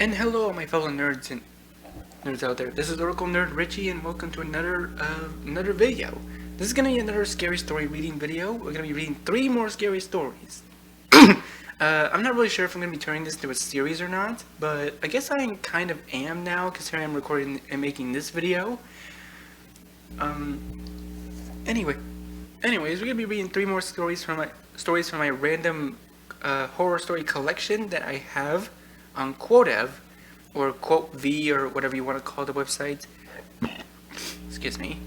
And hello, all my fellow nerds and nerds out there. This is Oracle Nerd Richie, and welcome to another video. This is gonna be another scary story reading video. We're gonna be reading 3 more scary stories. I'm not really sure if I'm gonna be turning this into a series or not, but I guess I kind of am now, because here I am recording and making this video. Anyways, we're gonna be reading 3 more stories from my random horror story collection that I have on Quotev, or Quote V, or whatever you want to call the website. Excuse me.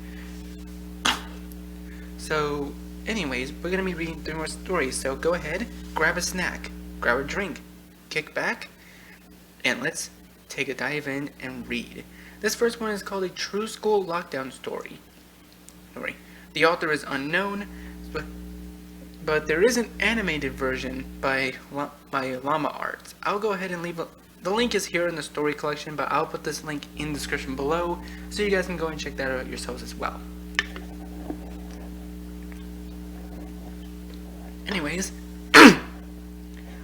So, anyways, we're gonna be reading 3 more stories. So go ahead, grab a snack, grab a drink, kick back, and let's take a dive in and read. This first one is called A True School Lockdown Story. The author is unknown, but there is an animated version by Llama Arts. I'll go ahead and leave the link is here in the story collection, but I'll put this link in the description below so you guys can go and check that out yourselves as well. Anyways,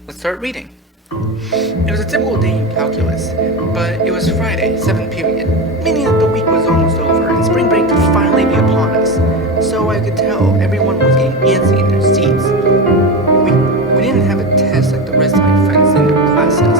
let's start reading. It was a typical day in calculus, but it was Friday, 7th period, meaning that the week was almost over and spring break could finally be upon us. So I could tell everyone was getting antsy in their seats. We didn't have a test like the rest of my friends in their classes,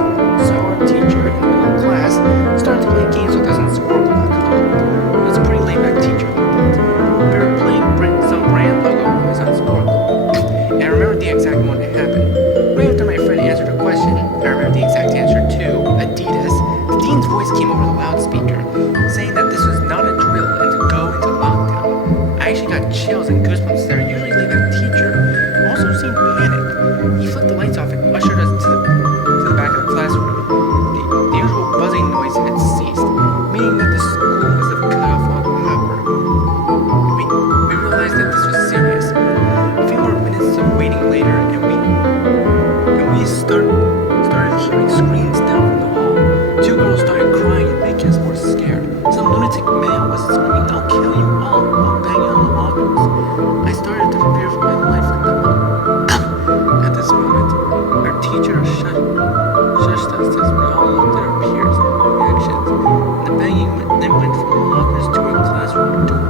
so our teacher in the middle of class started to play games with us on Squircle.com. It was a pretty laid-back teacher like that. We were playing some brand logo was on Squircle, and I remember the exact moment it happened. Right after my friend answered a question, I remember the exact answer to Adidas. The dean's voice came over the loudspeaker, saying that this was not a drill and to go into lockdown. I actually got chills and goosebumps there. Usually laid-back teacher also seemed panicked. He flipped the lights off and ushered us to the back of the classroom. The usual buzzing noise had ceased, meaning that the school must have cut off all the power. We realized that this was serious. A few more minutes of waiting later, and we started hearing screams down from the hall. 2 girls started crying and making us more scared. Some lunatic man was screaming, "I'll kill you all," while banging on the lockers. I started to fear for my life at this moment. Our teacher shushed us as we all looked at our peers and our reactions. And the banging then went from the lockers to our classroom door.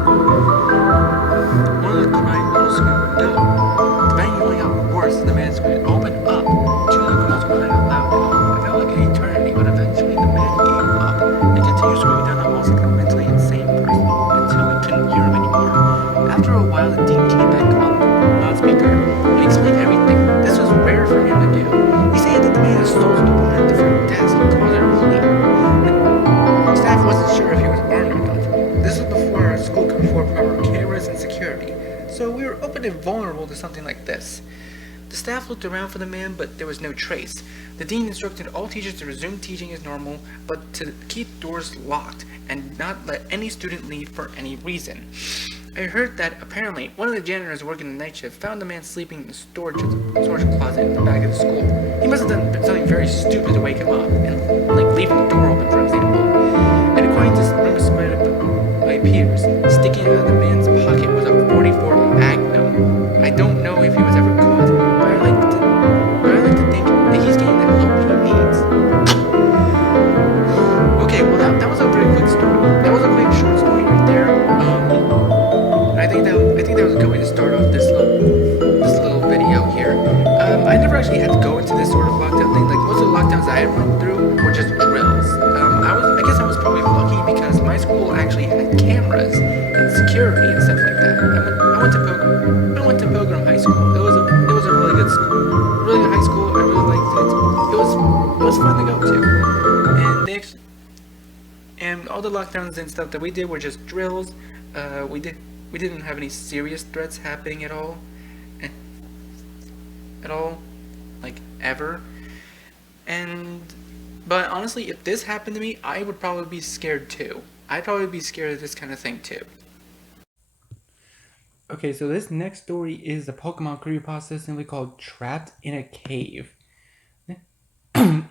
One of the crying girls screamed, "No!" The banging only got worse as the man screamed, "Open up!" 2 of the girls cried out loud now. It felt like an eternity, but eventually the man gave up and continued screaming down the halls like a mentally insane person until we couldn't hear him anymore. After a while, the dean came back on the loudspeaker and explained everything. This was rare for him to do. He said that the man had stolen the behind the front desk and caused it to flee. The staff wasn't sure if he was armed or not. This was before our school could afford proper cameras and security, so we were open and vulnerable to something like this. The staff looked around for the man, but there was no trace. The dean instructed all teachers to resume teaching as normal, but to keep doors locked and not let any student leave for any reason. I heard that apparently one of the janitors working the night shift found the man sleeping in the storage closet in the back of the school. He must have done something very stupid to wake him up, and like leaving the door open, for example. And according to rumors spread by peers, sticking out of the man's pocket was a .44 Magnum. I don't know if he was ever caught, but I like to think that he's getting the help he needs. Okay, well that was a pretty quick story. That was a quick short story right there. I think that was a good way to start off this little video here. I never actually had to go into this sort of lockdown thing. Like most of the lockdowns I had went through were just drills. I guess I was probably lucky because my school actually had cameras and security and stuff like that. I went to Pilgrim High School. It was a really good school, really good high school. I really liked it. It was fun to go to, and all the lockdowns and stuff that we did were just drills. We didn't have any serious threats happening at all, like ever. But honestly, if this happened to me, I would probably be scared too. I'd probably be scared of this kind of thing too. Okay, so this next story is a Pokemon Creepypasta simply called Trapped in a Cave. Now,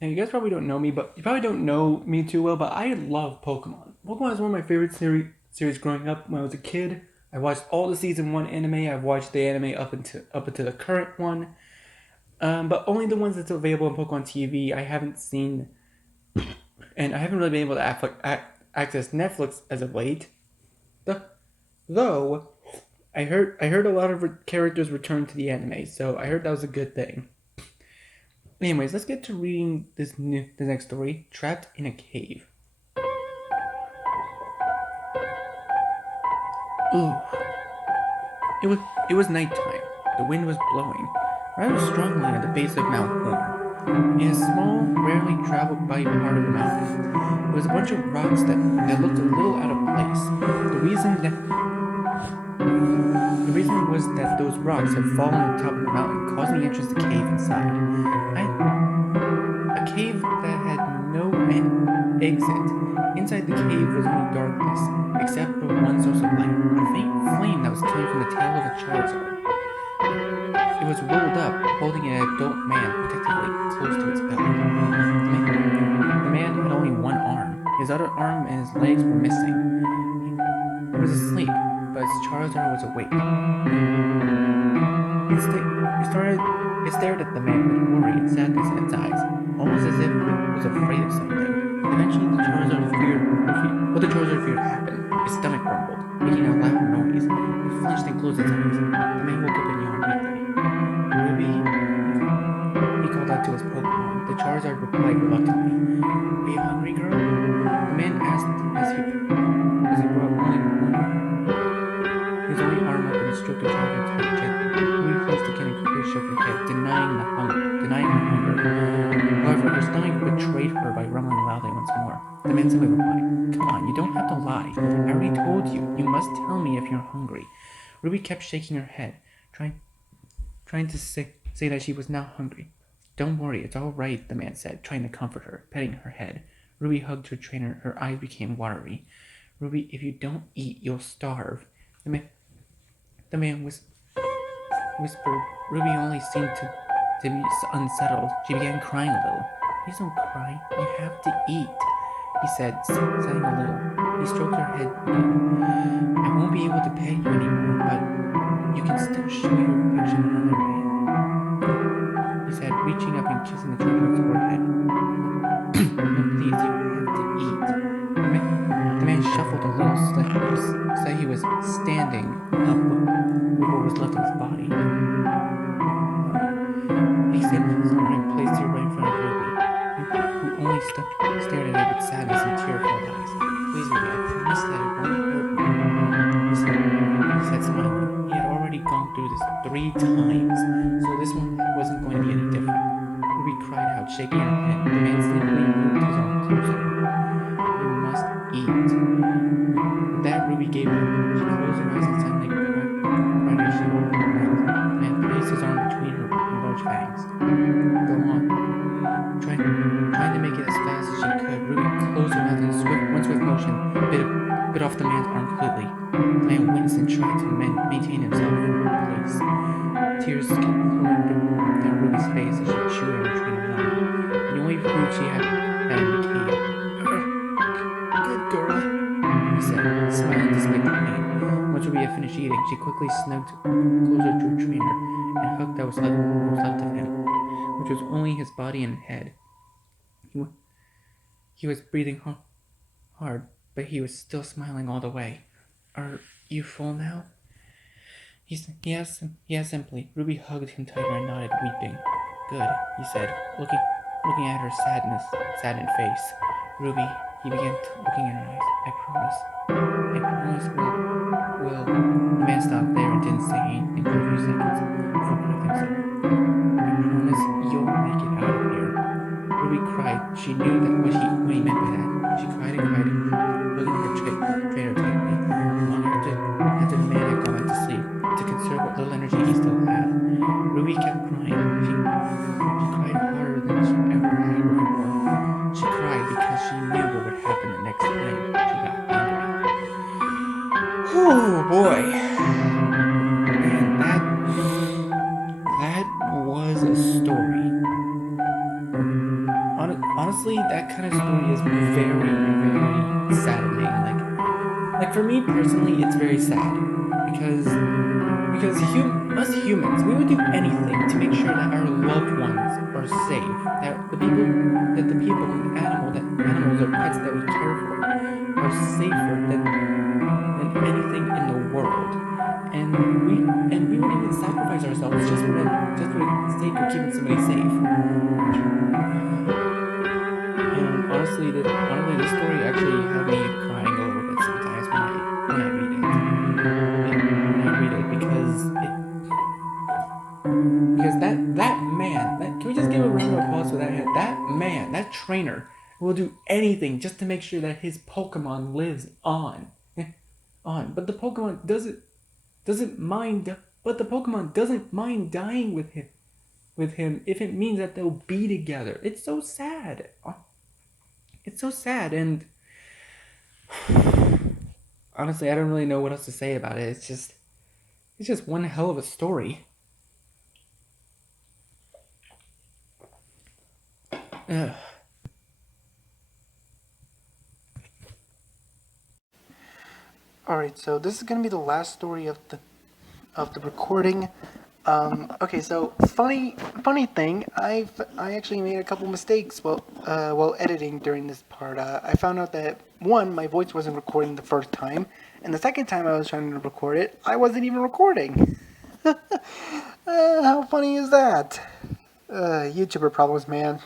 you guys probably don't know me, but you probably don't know me too well, but I love Pokemon. Pokemon is one of my favorite series growing up. When I was a kid, I watched all the season 1 anime. I've watched the anime up into the current one. But only the ones that's available on Pokemon TV. I haven't seen and I haven't really been able to access Netflix as of late. Though I heard a lot of characters return to the anime, so I heard that was a good thing. Anyways, let's get to reading the next story, Trapped in a Cave. Ooh. It was nighttime. The wind was blowing rather strongly at the base of Mount Horn, in a small, rarely traveled by part of the mountain. There was a bunch of rocks that looked a little out of place. The reason was that those rocks had fallen on top of the mountain, causing the entrance to cave inside. A cave that had no exit. Inside the cave was only darkness, except for one source of light, a faint flame that was coming from the tail of a Charizard. It was rolled up, holding an adult man protectively close to its belly. The man had only one arm. His other arm and his legs were missing. He was asleep, but his Charizard was awake. It stared at the man with worry and sadness in its eyes, almost as if it was afraid of something. Eventually, the Charizard feared happened. His stomach rumbled, making a loud noise. He flinched and closed his eyes. The man woke up and yawned weakly. Ruby, he called out to his Pokemon. The Charizard replied reluctantly. Are you hungry, girl? The man asked as he brought his only arm up and stroked the Charizard's head gently. Ruby placed again and quickly shook her head, denying her hunger. However, her stomach betrayed her by rumbling loudly once more. The man simply replied, Come on, you don't have to lie. I already told you. You must tell me if you're hungry. Ruby kept shaking her head, trying to say that she was not hungry. Don't worry, it's all right, the man said, trying to comfort her, petting her head. Ruby hugged her trainer. Her eyes became watery. Ruby, if you don't eat, you'll starve. The man whispered. Ruby only seemed to be unsettled. She began crying a little. Please don't cry. You have to eat, he said, sighing a little. He stroked her head again. I won't be able to pay you anymore, but you can still show your affection another way, he said, reaching up and kissing the children's forehead. And please, you have to eat. The man shuffled a little so he was standing up with what was left of his body. He said his arm and placed it right in front of Ruby, who only stared at it with sadness and tear-filled eyes. Please, Ruby, I promise that it won't hurt me, he said smiling. He had already gone through this 3 times, so this one wasn't going to be any different. Ruby cried out, shaking her head. The man simply moved his arm closer. You must eat. With that, Ruby gave up. She closed her eyes and suddenly cried as she opened her mouth. The man placed his arm between her large fangs. Go on. Trying to make it as fast as she could, Ruby closed her mouth in one swift motion, bit off the man's arm completely. The man winced and tried to maintain himself in place. Tears kept flowing down Ruby's face as she chewed on her trainer arm. The only food she had in the cave. Good girl, he said, smiling despite the pain. Once Ruby had finished eating, she quickly snugged closer to her trainer and hugged what was left of him, which was only his body and head. He was breathing hard, but he was still smiling all the way. Are you full now? Yes, simply. Ruby hugged him tighter and nodded, weeping. Good, he said, looking at her saddened face. Ruby, he began looking in her eyes. I promise we'll... The man stopped there and didn't say anything for a few seconds before correcting himself. I promise you'll make it out of here. Ruby cried. She knew that what he meant by that. She cried and cried, looking at her trainer tightly. Long after the man had gone to sleep, to conserve what little energy he still had. Ruby kept crying. She cried harder than she ever had before. She cried because she knew what would happen the next time she got angry. Oh boy. Man, that was a story. Honestly, that kind of story is very, very saddening. Like for me personally, it's very sad because us humans, we would do anything to make sure that our loved ones are safe, that the people and animal that animals or pets that we care for are safer than anything in the world. And we would even sacrifice ourselves just for the sake of keeping somebody safe. And honestly, this story actually had me crying a little bit sometimes when I read it. Because that man, can we just give a round of applause for that man? That man, that trainer, will do anything just to make sure that his Pokemon lives on. But the Pokemon doesn't mind. But the Pokemon doesn't mind dying with him if it means that they'll be together. It's so sad. It's so sad, and honestly, I don't really know what else to say about it. It's just one hell of a story. Ugh. Alright, so this is gonna be the last story of the recording. Okay, so funny thing, I actually made a couple mistakes while editing during this part. I found out that one, my voice wasn't recording the first time, and the second time I was trying to record it, I wasn't even recording. How funny is that? YouTuber problems, man.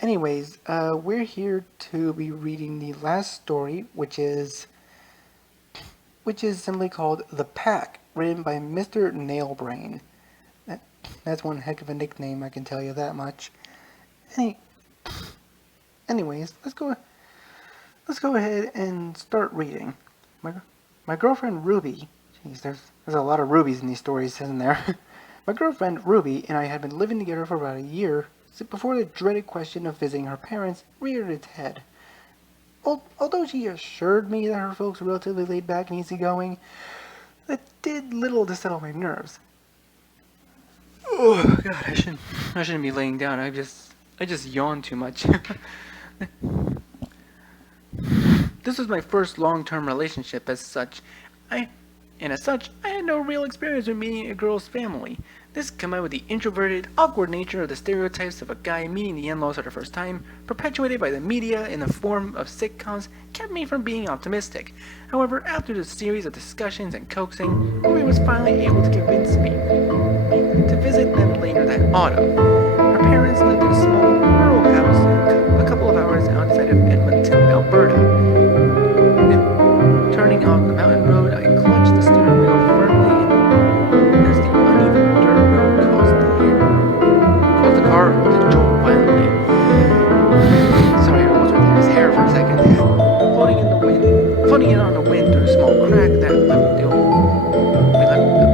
Anyways, we're here to be reading the last story, which is simply called The Pack, written by Mr. Nailbrain. That's one heck of a nickname, I can tell you that much. Anyways, let's go ahead and start reading. My girlfriend Ruby, jeez, there's a lot of Rubies in these stories, isn't there? My girlfriend Ruby and I had been living together for about a year before the dreaded question of visiting her parents reared its head. Although she assured me that her folks were relatively laid back and easygoing, that did little to settle my nerves. Oh God, I shouldn't be laying down. I just yawned too much. This was my first long-term relationship as such. I had no real experience with meeting a girl's family. This, combined with the introverted, awkward nature of the stereotypes of a guy meeting the in-laws for the first time, perpetuated by the media in the form of sitcoms, kept me from being optimistic. However, after the series of discussions and coaxing, Ruby was finally able to convince me to visit them later that autumn. Her parents lived in a small, rural house a couple of hours outside of Edmonton, Alberta. And turning off the mountain road, I clutched the steering wheel firmly as the uneven dirt road caused the car to jolt violently. Sorry, I almost ripped his hair for a second. Floating in on the wind through a small crack that we left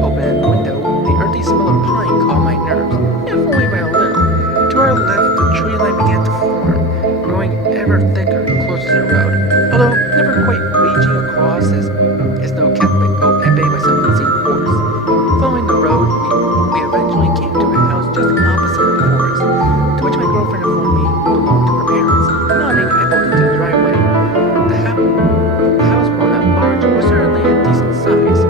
open in the window, the earthy smell of pine caught my nerves, if only by a little. To our left, the tree line began to form, growing ever thicker and closer to the road, although never quite raging across as though kept at bay by some unseen force. Following the road, we eventually came to a house just opposite the forest, to which my girlfriend informed me belonged to her parents. Nodding, I pulled into the driveway. The house, while not large, was certainly a decent size.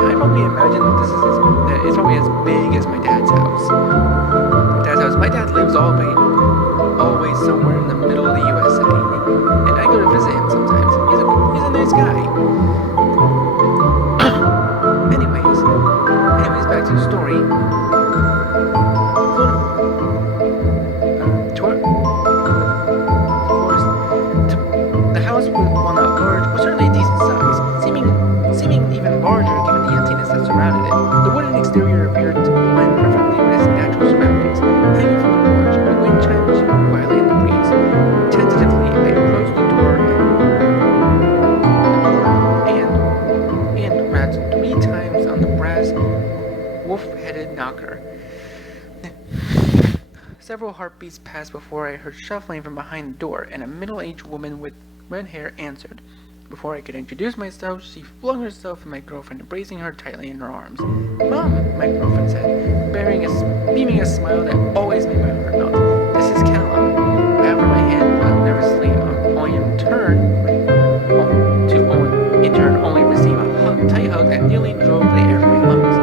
I probably imagine that it's probably as big as my dad's house. My dad lives all the way somewhere in the middle of the USA, and I go to visit him sometimes. He's a nice guy. anyways, back to the story. The house, while not large, was certainly a decent size, seeming even larger given the emptiness that surrounded it. The wooden exterior appeared to blend perfectly with its natural surroundings. Hanging from the porch, a wind chimed quietly in the breeze. Tentatively, I approached the door and rapped 3 times on the brass wolf-headed knocker. Several heartbeats passed before I heard shuffling from behind the door, and a middle-aged woman with red hair answered. Before I could introduce myself, she flung herself at my girlfriend, embracing her tightly in her arms. "Mom," my girlfriend said, beaming a smile that always made my heart melt. "This is Callum." I offered my hand nervously, only in turn only receive a tight hug that nearly drove the air from my lungs.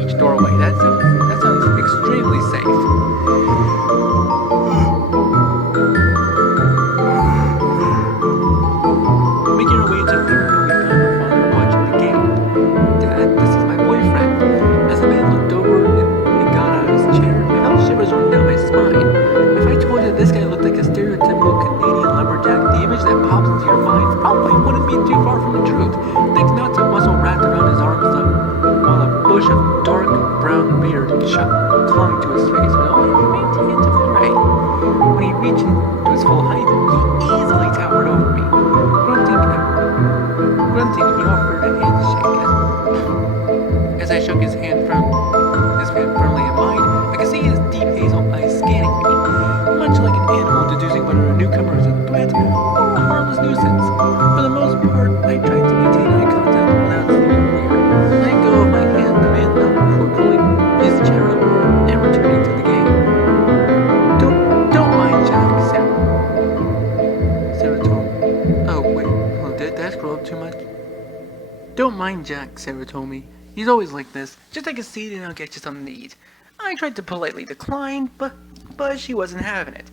each doorway. That sounds extremely safe. Making our way to the living room, we found our father watching the game. Dad, this is my boyfriend. As the man looked over and got out of his chair, I felt shivers running down my spine. If I told you this guy looked like a stereotypical Canadian lumberjack, the image that pops into your mind probably wouldn't be too far from the truth. Thick knots of muscle wrapped around his arms, while a bush of dark brown beard clung to his face, but only a faint hint of gray. When he reached to his full height, he easily towered over me. Grunting, he offered a handshake as I shook his hand firmly in mine. I could see his deep hazel eyes scanning me, much like an animal deducing whether a newcomer is a threat or a harmless nuisance. For the most part, I tried to maintain eye contact without seeming weird. Letting go of my hand, the man knelt before pulling his chair up and returning to the game. Don't mind Jack, Sarah told me. Oh wait, did that scroll up too much? Don't mind Jack, Sarah told me. He's always like this. Just take a seat and I'll get you something to eat. I tried to politely decline, but she wasn't having it.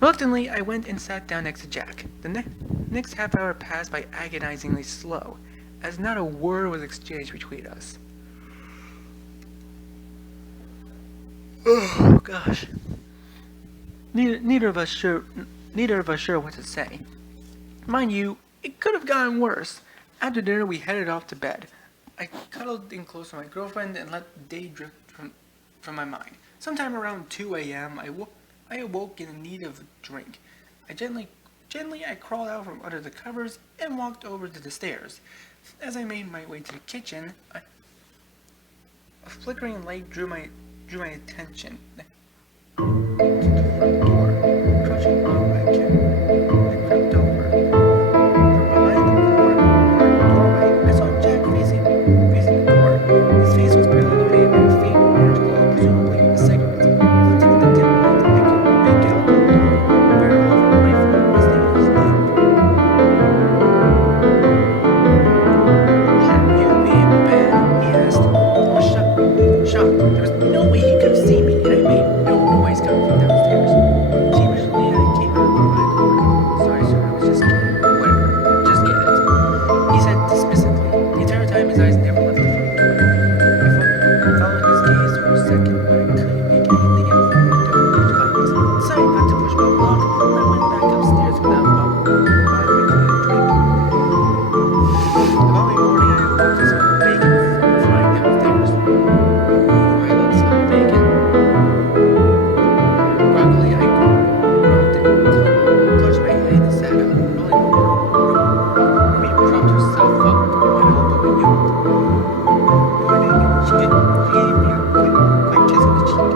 Reluctantly, I went and sat down next to Jack. The next half hour passed by agonizingly slow, as not a word was exchanged between us. Oh gosh. Neither of us sure what to say. Mind you, it could have gotten worse. After dinner, we headed off to bed. I cuddled in close to my girlfriend and let the day drift from my mind. Sometime around 2 a.m., I awoke in need of a drink. I gently crawled out from under the covers and walked over to the stairs. As I made my way to the kitchen, a flickering light drew my attention to the front door. Crouching low, I crept over. From behind the doorway, I saw Jack facing the door. His face was barely illuminated by a faint orange glow, presumably a cigarette. Glinting in the dim light, I could make out the barrel of a rifle resting in his lap. Shouldn't you be in bed? He asked. I was shocked. There was no way he could have seen me, and I made no noise coming from downstairs. Sheepishly, I came out by the door. Sorry, sir, I was just kidding. Whatever, just get it. He said dismissively. The entire time, his eyes never left the front door. I followed his gaze for a second, but I couldn't make anything out from the window which lights. Deciding not to push my luck, I went back upstairs without buying my drink. The following morning, I awoke to smell bacon frying downstairs. I love smell bacon. Groggily, I groaned and clutched my head and sat up, rolling over. Ruby propped herself up on one elbow and yawned. Morning, she gave me a quick kiss on the cheek.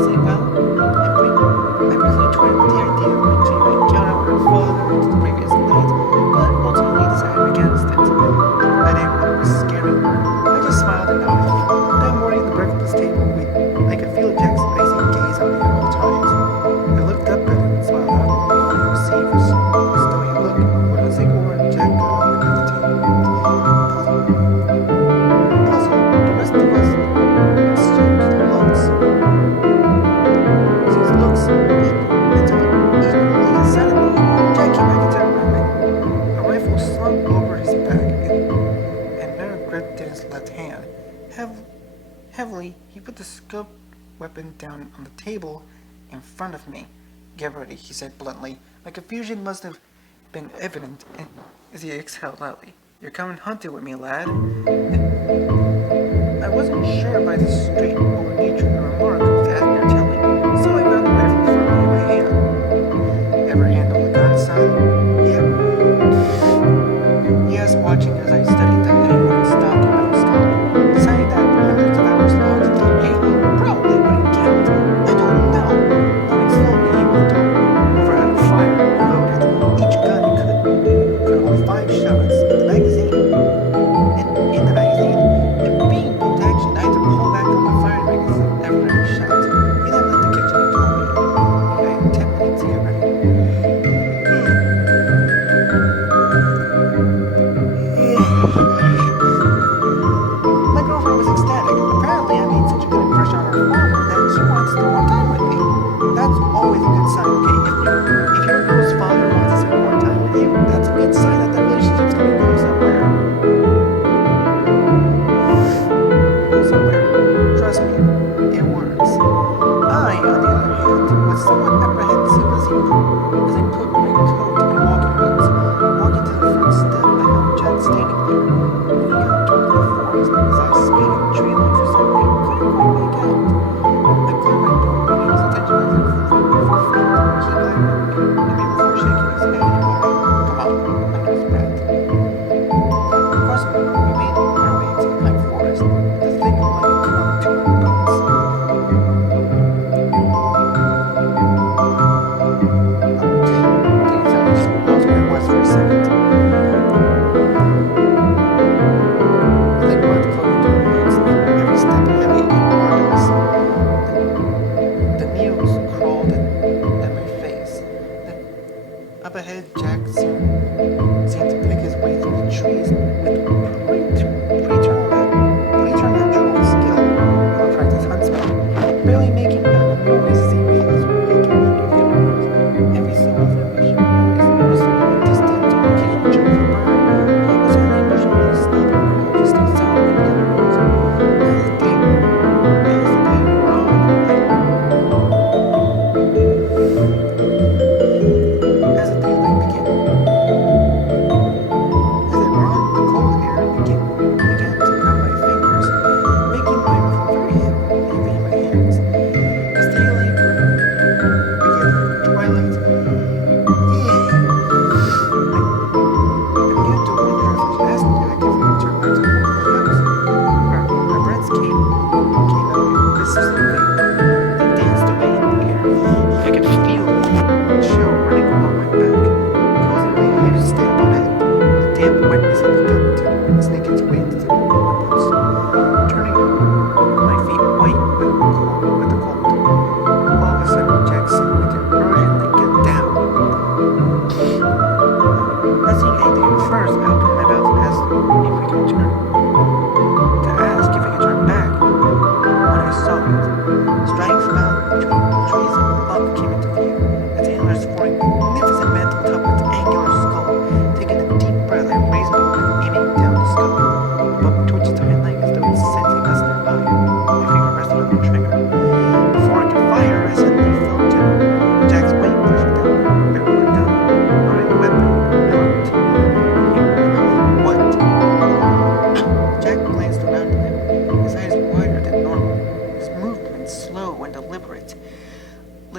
Sleep well? I briefly toyed with the idea of mentioning my encounter with her father the previous night, but ultimately decided against it. That it was scaring her. I just smiled and nodded. That morning, at the breakfast table, I could feel Jack's icy gaze on me at all times. I looked up at him and smiled out and received his stony look. What was Igor and Jack at the table? Puzzled, the rest of us exchanged looks. These looks equally, and suddenly, Jack came back into the room, a rifle slung over his back, and never gripped in his left hand. Heavily, he put the scope weapon down on the table in front of me. Get ready, he said bluntly. My confusion must have been evident as he exhaled loudly. You're coming hunting with me, lad. I wasn't sure by the straightforward nature of the remark was asking or telling, so I grabbed the rifle firmly in my hand. Ever handle a gun, son? Yeah. He asked, watching as I studied the heavy wooden stock and metal skull, deciding that hundreds of hours logged into the payload probably wouldn't count. I told him no. Nodding slowly, he went over at a fire and reloaded. Each gun could hold 5 shots. In the magazine, and being bolt action, I had to pull back on the fire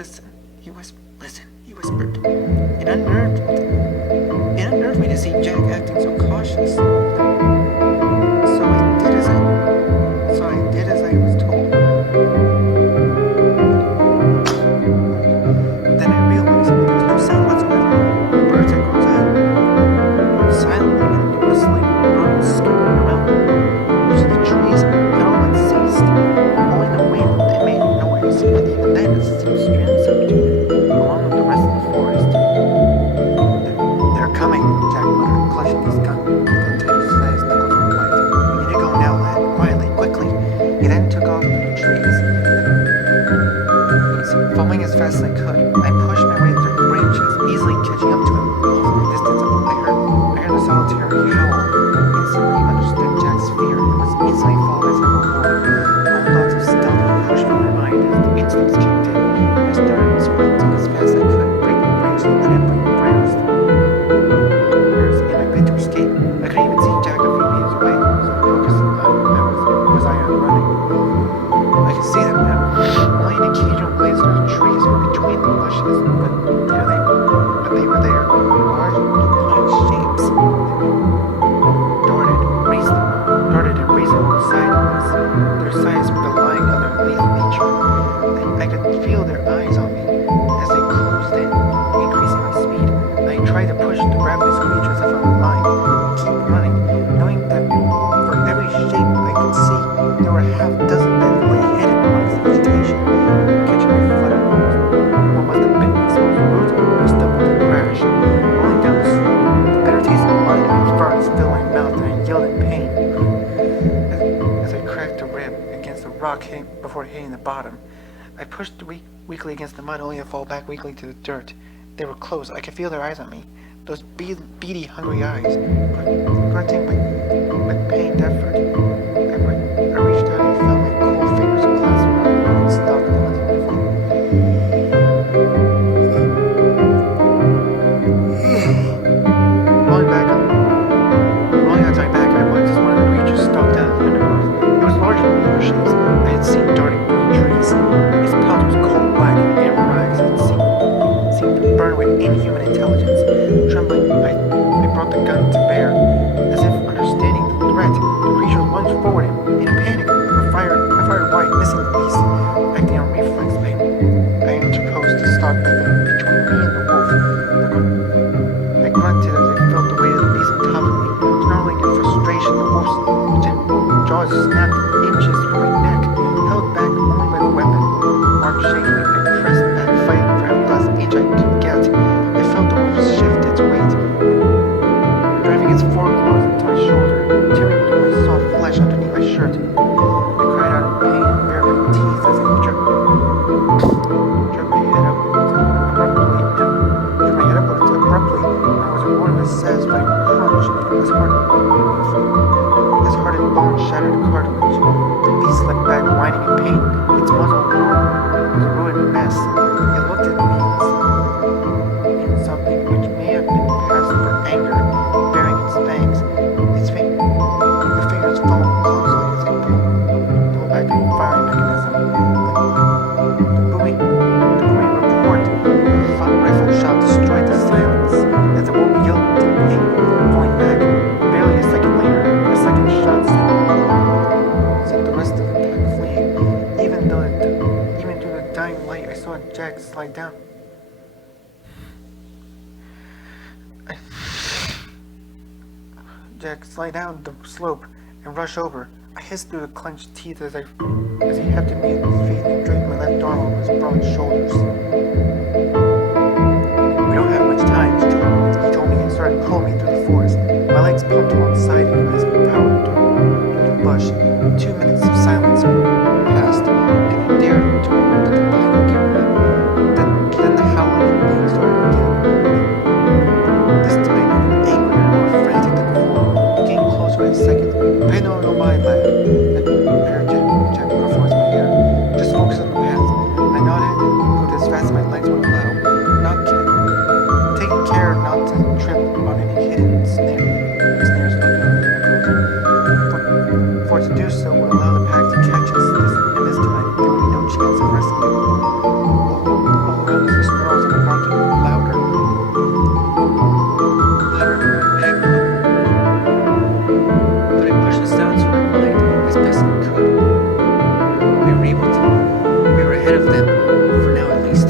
Listen, he whispered. It unnerved me to see Jack acting so cautious. So I did as I was told. Then I realized there was no sound whatsoever. Birds and crows out. Silently and rustling, birds scurrying around. Each of the trees had all but ceased. Only the wind that made noise, and even then it seemed strangely subdued, along with the rest of the forest. They're coming, Jack muttered, clutching his gun until his knuckles were white. We need to go now, lad. Quietly, quickly. He then took off through the trees. Following as fast as I could, I pushed my way through the branches, easily catching up to him. Off in the distance, I heard the solitary howl. Instantly understood Jack's fear and was instantly followed by several more. All thoughts of stealth flashed from my mind as the instincts kicked in. I started sprinting as fast as I could, breaking branches and trampling branches in my bid to escape. I couldn't even see Jack a few meters away, so focused was I on running. I could see them now. Only an occasional blaze through the trees or between the bushes, but they were there. Large, complex shapes. Darted and reasonable sideways. Their size belying on their lethal nature. I could feel their eyes on me as they closed in, increasing my speed. I tried to push the ravenous creatures if I were lying, keep running, knowing that for every shape I could see, there were half a dozen that lay hidden amongst the vegetation. Catching my foot at one must have been exposed to roots, I stumbled and crashed. Rolling down the slope, the bitter taste of blood and ferns filled my mouth and I yelled in pain as I cracked a rib against a rock before hitting the bottom. I pushed weakly against the mud, only to fall back weakly to the dirt. They were close. I could feel their eyes on me. Those beady, hungry eyes, grunting with pained effort. I reached out and felt my cold fingers clasp around the wooden stalk of the hunting rifle. Rolling onto my back, I watched as one of the creatures stalked out of the undergrowth. It was larger than other shapes I had seen darting through the trees. His pelt was cold black and amber eyes had seemed to burn with inhuman intelligence. Trembling, I brought the gun to bear. As if understanding the threat, the creature lunged forward in a panic. I fired wide, missing the beast. Acting on reflex, I interposed the stalk between me and the wolf. I grunted as I felt the weight of the beast on top of me. Snarling in frustration, the wolf's jaws snapped inches from my neck, held back only by the weapon. Arm shaking, I pressed back, fighting for every last inch I could get. I felt the wolf shift its weight, driving its foreclaws into my shoulder, tearing through my soft flesh underneath my shirt. I cried out in pain and bared my teeth as I jerked my head upwards abruptly. I was rewarded with a satisfying crunch as hard as bone shattered cartilage. The beast slipped back, whining in pain. Its muzzle was a ruined mess. It looked at me in something which may have been passed for anger, baring its fangs. The fingers followed closely as I pulled back the firing mechanism. The buoy report of a rifle shot destroyed the silence as the wolf yelped in pain, pulling back. Barely a second later, the second shot sent the rest of the pack fleeing. Even through the dying light, I saw Jack slide down. Jack slide down the slope and rush over. I hissed through the clenched teeth as he hefted me at his feet and draped my left arm over his broad shoulders. We don't have much time, he told me, and started pulling me through the forest. My legs pumped alongside him as we powered through the bush. 2 minutes of silence passed, and I dared to alert the pack and get rid. Then the howling and being started again. This time, even angrier and more frantic than before. It came closer in a second. Pay no mind, lad. I heard Jack gruff voice in my ear. ahead of them, for now at least.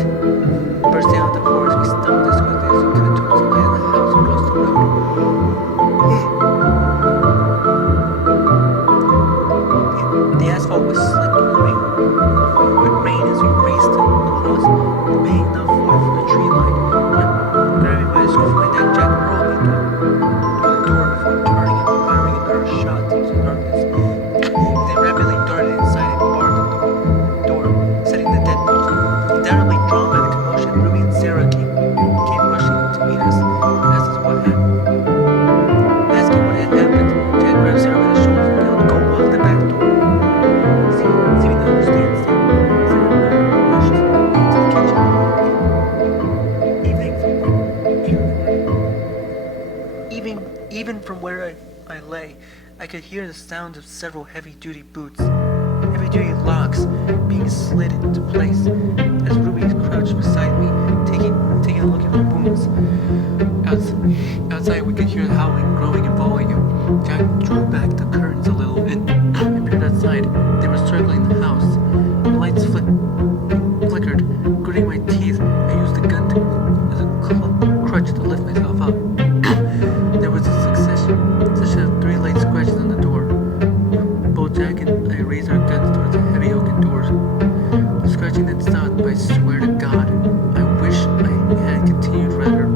Bursting out the forest, we stumbled as quickly as we could towards the light of the house across the road. The asphalt was slick with rain. With rain as we raced across, obeying not far from the tree line. Grabbing by the scruff of my neck, Jack hurled me through the door before turning and firing another shot into the darkness. They rapidly darted inside and barred the door, setting the deadbolt. Undoubtedly drawn by the commotion, Ruby and Sarah came rushing to meet us. Asking what had happened, Jack grabbed Sarah by the shoulders and yelled, "Go lock the back door!" Seeming to understand, Sarah rushed into the kitchen. Even from where I lay, I could hear the sound of several heavy-duty boots, heavy-duty locks being slid into place as Ruby crouched beside me, taking a look at the wounds. Outside, we could hear the howling growing in volume. Jack drew back the curtains a little and appeared outside. They were circling the house. The lights flickered, gritting my teeth. I used the gun as a crutch to lift myself up. There was a succession of 3 light scratches on the door. Both Jack and I raised our guns towards the heavy oaken doors. The scratching then stopped, but I swear to God, I wish I had continued rather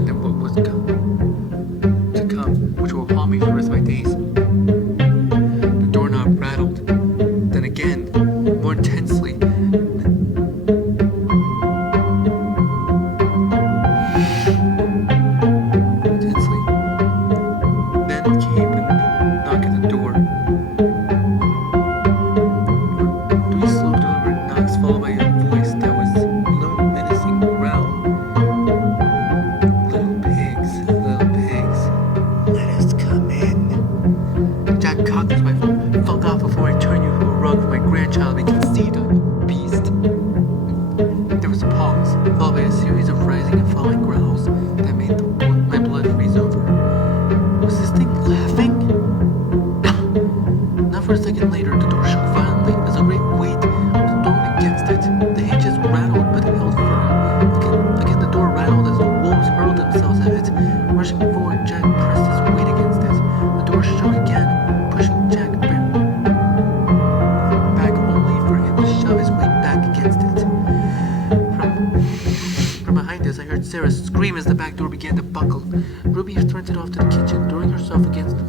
than what was to come, which will haunt me for the rest of my days. The doorknob rattled, then again, more intensely. Then came a knock at the door. 3 slow deliberate knocks followed by a voice that was low, menacing growl. Little pigs, let us come in. Jack cocked his rifle, fuck off before I turn you into a rug for my grandchild to be conceived of, beast. There was a pause, followed by a series of rising and falling growls that made my blood freeze over. Was this thing laughing? Not for a second later, the door shook violently as a great weight was thrown against it. The hinges rattled but held firm. Again the door rattled as the wolves hurled themselves at it. Rushing forward, Jack pressed his weight against it. The door shook again, pushing Jack back only for him to shove his weight back against it. From behind us, I heard Sarah scream as the back door began to buckle. Ruby sprinted off to the kitchen, throwing herself against the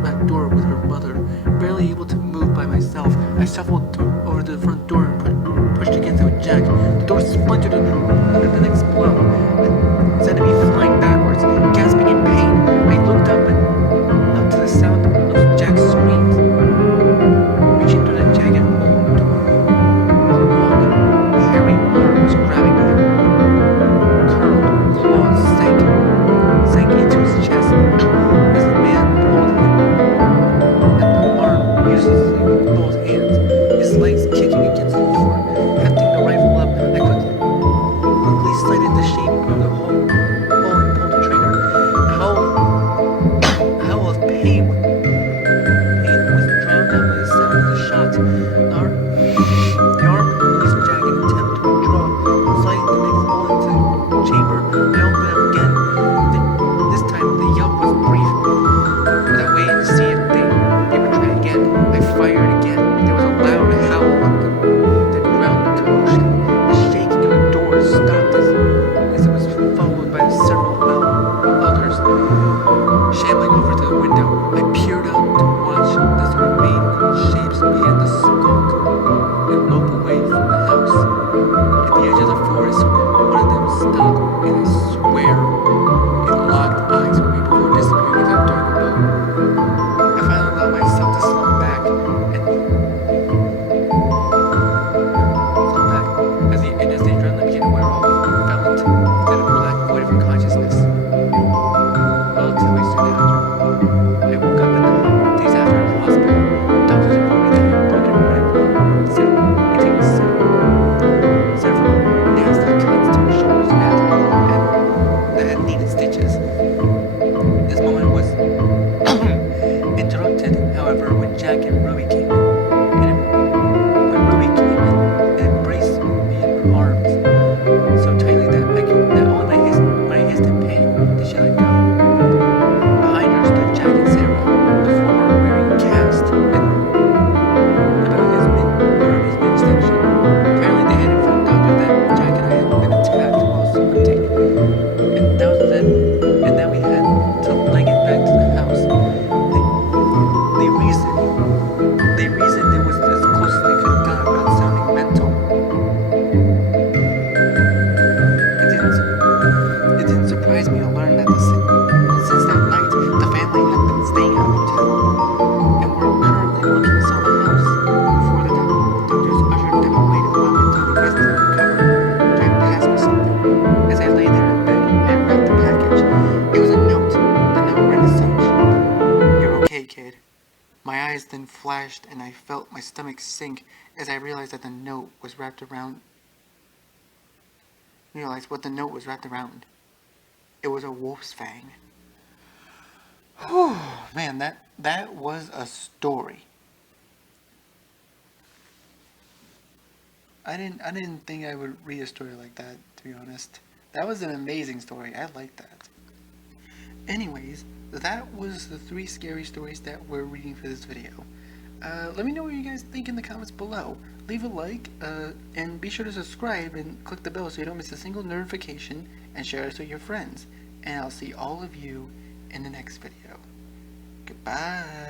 back door with her mother. Barely able to move by myself, I shuffled over to the front door and pushed against it with Jack. The door splintered under the next blow, sending me flying backwards, gasping in pain. I looked up to the sound of Jack's screams. Reaching through the jagged old door, a long, hairy arm was grabbing me. Curled claws sank into his chest as the man pulled him at the arm uselessly with both hands, his legs kicking against the door. Hefting the rifle up, I quickly sighted the shape of the hole and pulled the trigger. A howl of pain was drowned out by the sound of the shot. The arm released Jack in an attempt to withdraw, sliding the next bullet into the chamber. I opened it up again. This time the yelp was brief. Without waiting to see if they would try again, I fired again. There was a loud howl that drowned the commotion. The shaking of the door stopped as it was followed by several others. Shambling over to the window, I peered out to watch as the remaining shapes began to skulk. flashed and I felt my stomach sink as I realized that the note was wrapped around. Realized what the note was wrapped around. It was a wolf's fang. Whew, man, that was a story. I didn't think I would read a story like that, to be honest. That was an amazing story. I liked that. Anyways, that was the 3 scary stories that we're reading for this video. Let me know what you guys think in the comments below. Leave a like, and be sure to subscribe and click the bell so you don't miss a single notification, and share this with your friends. And I'll see all of you in the next video. Goodbye.